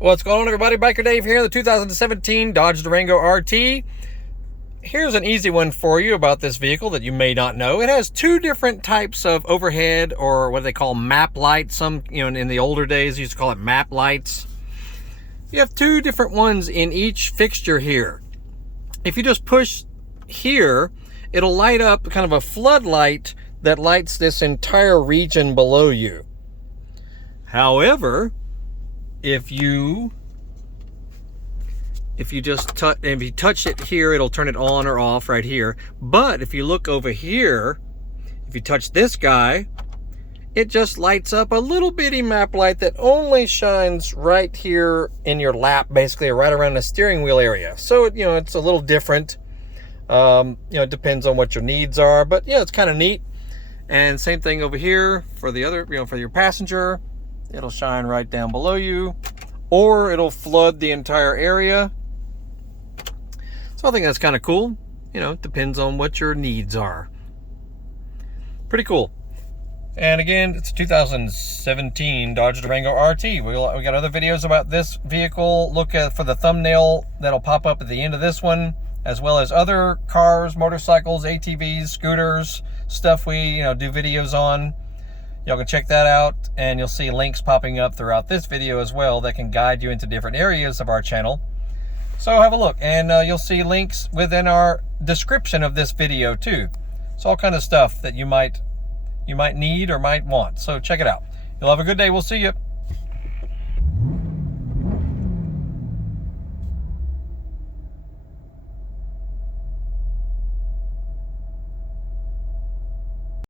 What's going on, everybody? Biker Dave here, the 2017 Dodge Durango RT. Here's an easy one for you about this vehicle that you may not know. It has two different types of overhead, or what they call map lights. Some, in the older days, used to call it map lights. You have two different ones in each fixture here. If you just push here, it'll light up kind of a floodlight that lights this entire region below you. However, if you touch it here, it'll turn it on or off right here. But if you look over here, if you touch this guy, it just lights up a little bitty map light that only shines right here in your lap, basically, right around the steering wheel area. So it's a little different. It depends on what your needs are, but yeah, it's kind of neat. And same thing over here for the other, for your passenger. It'll shine right down below you, or it'll flood the entire area. So I think that's kind of cool. It depends on what your needs are. Pretty cool. And again, it's a 2017 Dodge Durango RT. We got other videos about this vehicle. Look for the thumbnail that'll pop up at the end of this one, as well as other cars, motorcycles, ATVs, scooters, stuff we do videos on. Y'all can check that out, and you'll see links popping up throughout this video as well that can guide you into different areas of our channel. So have a look, and you'll see links within our description of this video too. It's all kind of stuff that you might need or might want. So check it out. You'll have a good day. We'll see you.